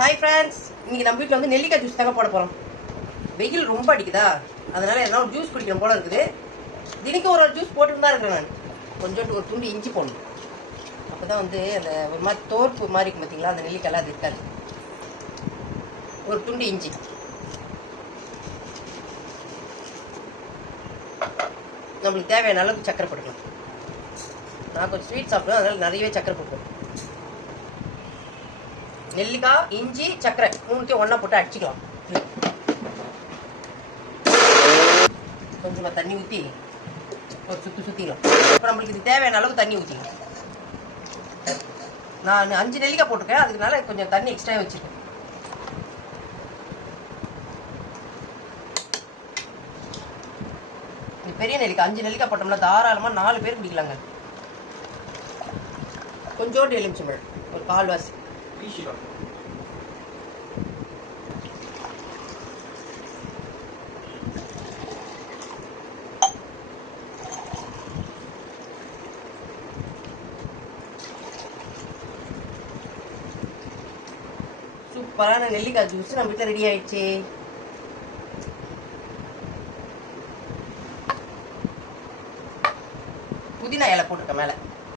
Hi friends, இன்னைக்கு நம்ம வீட்டில் வந்து நெல்லிக்காய் ஜூஸ் தாங்க போட போகிறோம். வெயில் ரொம்ப அடிக்குதா, அதனால எதனா ஒரு ஜூஸ் குடிக்கணும் போல இருக்குது. தினைக்கும் ஒரு ஜூஸ் போட்டுட்டு தான் இருக்கிறேன். நான் கொஞ்சோண்டு ஒரு துண்டு இஞ்சி போடணும். அப்போ தான் வந்து அந்த ஒரு மாதிரி தோற்பு மாதிரி இருக்கும் பார்த்தீங்களா, அந்த நெல்லிக்காய்லாம் அது இருக்காது. ஒரு துண்டு இஞ்சி, நம்மளுக்கு தேவையான அளவுக்கு சக்கரை போட்டுக்கலாம். நான் கொஞ்சம் ஸ்வீட் சாப்பிடுவேன், அதனால் நிறையவே சக்கரை போட்டுருவேன். நெல்லிக்காய், இஞ்சி, சக்கரை மூணுத்தையும் ஒன்றா போட்டு அடிச்சிக்கலாம். கொஞ்சமாக தண்ணி ஊற்றி ஒரு சுற்றிக்கலாம். இப்போ நம்மளுக்கு இது தேவையான அளவுக்கு தண்ணி ஊற்றிக்கலாம். நான் 5 நெல்லிக்காய் போட்டிருக்கேன், அதுக்குனால கொஞ்சம் தண்ணி எக்ஸ்ட்ரா வச்சுருக்கேன். இது பெரிய நெல்லிக்காய், 5 நெல்லிக்காய் போட்டோம்னா தாராளமாக 4 பேர் குடிக்கலாங்க. கொஞ்சோண்டு எலுமிச்சம்பழம், ஒரு 1/4 வாசி. சூப்பரான நெல்லிக்காய் ஜூஸ் நம்ம வீட்டில் ரெடி ஆயிடுச்சு. புதினா இலை போட்டுருக்க மேலே.